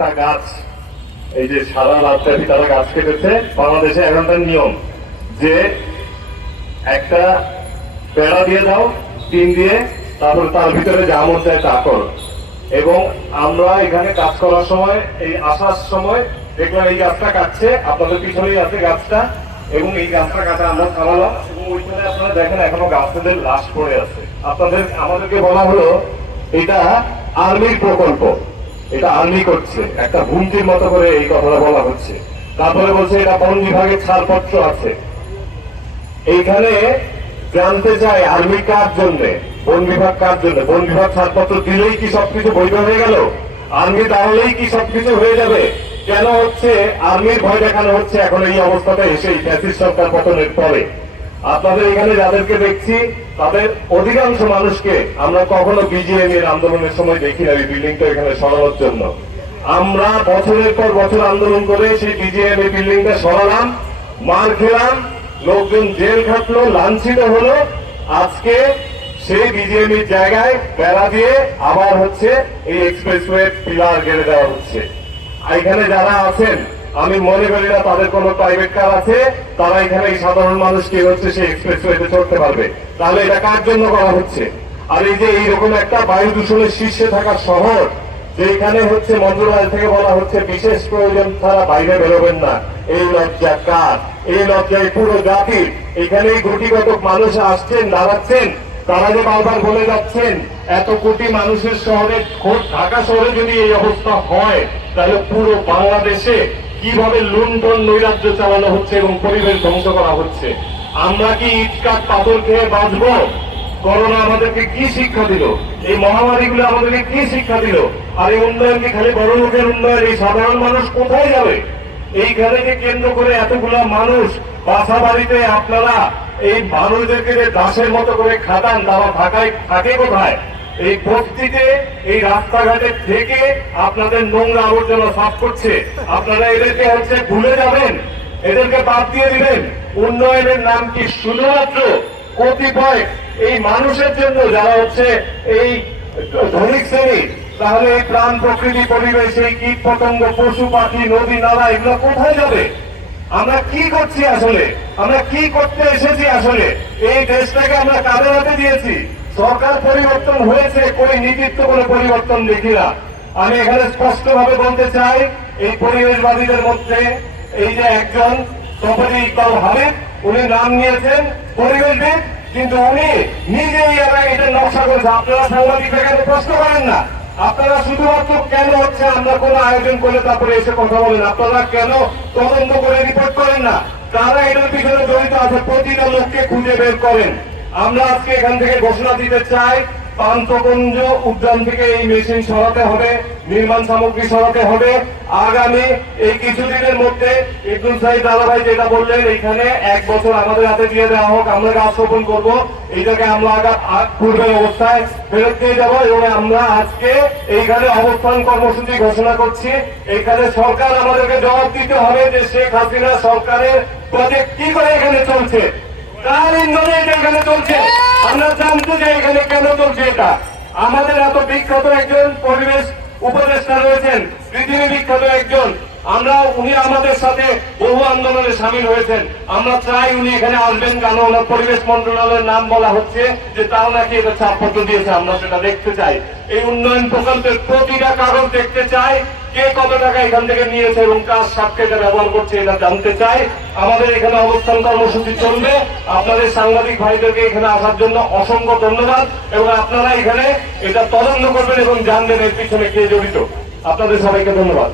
গাছ, এই যে সারা রাত্রি তারা গাছ কেটেছে? বাংলাদেশে এখনকার নিয়ম যে একটা পেড়া দিয়ে দাও, টিন দিয়ে, তারপর তার ভিতরে যা মন চায় এবং আমরা এখানে কাজ করার সময়, এই আসার সময় দেখলাম এই গাছটা কাটছে, আপনাদের পিছনেই আছে গাছটা, এবং এই গাছটা কাটা আমরা থামালাম, এবং ওইখানে আপনারা দেখেন এখনও গাছদের লাশ পড়ে আছে। আপনাদের, আমাদেরকে বলা হলো, এটা আর্মির প্রকল্প। এটা আর্মি করছে। একটা ভুমকির মতো করে এই কথাটা বলা হচ্ছে। তারপরে বলছে, এটা বন বিভাগের ছাড়পত্র আছে। এইখানে জানতে চাই আর্মি কার জন্য, বন বিভাগ কার জন্য? বন বিভাগ ছাড়পত্র দিলেই কি সবকিছু বৈধ হয়ে গেল? আর্মি তাহলেই কি সবকিছু হয়ে যাবে? কেন হচ্ছে আর্মির ভয় দেখানো হচ্ছে? এখন এই অবস্থাটা এসেই ফ্যাসিস সরকার পতনের পরে। আপনাদের এখানে যাদেরকে দেখছি, তাদের অধিকাংশ মানুষকে আমরা কখনো বিজিএম এর আন্দোলনের সময় দেখি না, এই বিল্ডিংটা এখানে সরানোর জন্য। আমরা বছরের পর বছর আন্দোলন করে সেই বিজিএম এই বিল্ডিংটা সরালাম, মার খেলাম, লোকজন জেল খাটলো, লাঞ্ছিত হলো। আজকে সেই বিজিএম এর জায়গায় বেড়া দিয়ে আবার হচ্ছে এই এক্সপ্রেসওয়ে পিলার গেড়ে দেওয়া হচ্ছে। এখানে যারা আছেন আমি মনে করি না তাদের কোনো প্রাইভেট কার আছে, তারা এখানে সাধারণ মানুষ কি হচ্ছে সেই এক্সপ্রেসওয়েতে চড়তে পারবে। তাহলে এটা কার জন্য করা হচ্ছে? আর এই যে এইরকম একটা বায়ু দূষণের শীর্ষে থাকা শহর, যেখানে হচ্ছে মন্ত্রণালয় থেকে বলা হচ্ছে বিশেষ প্রয়োজন ছাড়া বাইরে বেরোবেন না। এই লজ্জা কার? এই লজ্জায় পুরো জাতির। এখানে গুটিগত মানুষ আসছেন, দাঁড়াচ্ছেন, তারা যে বারবার বলে যাচ্ছেন, এত কোটি মানুষের শহরে ঢাকা শহরে যদি এই অবস্থা হয়, তাহলে পুরো বাংলাদেশে কীভাবে লুণ্ঠন নৈরাজ্য চালানো হচ্ছে এবং পরিবেশ ধ্বংস করা হচ্ছে? আমরা কি ইটকাট পাথর খেয়ে বাঁচবো? করোনা আমাদেরকে কি শিক্ষা দিল? এই মহামারী গুলো আমাদেরকে কি শিক্ষা দিল? আর এই উন্নয়ন কি খালি বড় লোকের উন্নয়ন? এই সাধারণ মানুষ কোথায় যাবে? এইখানে কেন্দ্র করে এতগুলা মানুষ বাসা বাড়িতে আপনারা এই মানুষদেরকে যে দাসের মতো করে খাটান, তারা ঢাকায় থাকে কোথায়? এই বস্তিতে এই রাস্তাঘাটে থেকে আপনাদের নোংরা আবর্জনা সাফ করছে। আপনারা এদেরকে হচ্ছে ভুলে যাবেন, এদেরকে বাদ দিয়ে দিবেন। উন্নয়নের নাম কি শুধুমাত্র? কতিপয় এই মানুষের জন্য যারা হচ্ছে এই ধনিক শ্রেণি, তাহলে এই প্রাণ প্রকৃতি পরিবেশ এই কীট পতঙ্গ পশু, পাখি, নদী, নালা, এগুলো কোথায় যাবে? আমরা কি করছি আসলে? আমরা কি করতে এসেছি আসলে? এই দেশটাকে আমরা কাদের হাতে দিয়েছি? সরকার পরিবর্তন হয়েছে করে নীতিত্ব কোনো পরিবর্তন দেখি না আমি এখানে স্পষ্ট ভাবে বলতে চাই, এই পরিবেশবাদীদের মধ্যে এই যে একজন তপরি ইকবাল হামিদ, উনি নাম নিয়েছেন পরিবেশবিদ, কিন্তু উনি নিজেই এটা নকশা করেছে আপনারা সাংবাদিক এখানে প্রশ্ন করেন না। আপনারা শুধুমাত্র কেন হচ্ছে আমরা কোন আয়োজন করলে তারপরে এসে কথা বলেন? আপনারা কেন তদন্ত করে রিপোর্ট করেন না? তারা এটার পিছনে জড়িত আছে? প্রতিটা লোককে খুঁজে বের করেন। আমরা আজকে এখান থেকে ঘোষণা দিতে চাই পান্তকুঞ্জ উদ্যান থেকে এই মেশিন সরাতে হবে, নির্মাণ সামগ্রী সরাতে হবে। আগামী এই কিছুদিনের মধ্যে ইবনুল সাহিদ দাদাভাই যেটা বললেন, এখানে এক বছর আমাদের হাতে দিয়ে দেওয়া হোক, আমরা গাছ রোপণ করব। এটাকে আমরা পূর্বের অবস্থায় ফেরত দিয়ে যাব এবং আমরা আজকে এইখানে অবস্থান কর্মসূচি ঘোষণা করছি। এখানে সরকার আমাদেরকে জবাব দিতে হবে যে শেখ হাসিনা সরকারের প্রজেক্ট কি করে এখানে চলছে। কার ইন্ধনে এটা এখানে চলছে? আমরা এখানে কেন চলছে এটা। আমাদের এত বিখ্যাত একজন পরিবেশ উপদেষ্টা রয়েছেন, পৃথিবী বিখ্যাত একজন। আমরা উনি আমাদের সাথে বহু আন্দোলনে সামিল হয়েছেন। আমরা চাই উনি এখানে আসবেন ওনার পরিবেশ মন্ত্রণালয়ের নাম বলা হচ্ছে যে তাও নাকি এটা ছাড়পত্র দিয়েছে। আমরা সেটা দেখতে চাই। এই উন্নয়ন প্রকল্পের প্রতিটা কাগজ দেখতে চাই। কে কত টাকা এখান থেকে নিয়েছে এবং কার সাথে এটা ব্যবহার করছে এটা জানতে চাই। আমাদের এখানে অবস্থান কর্মসূচি চলবে। আপনাদের সাংবাদিক ভাইদেরকে এখানে আসার জন্য অসংখ্য ধন্যবাদ এবং আপনারা এখানে এটা তদন্ত করবেন এবং জানবেন এর পিছনে কে জড়িত। আপনাদের সবাইকে ধন্যবাদ।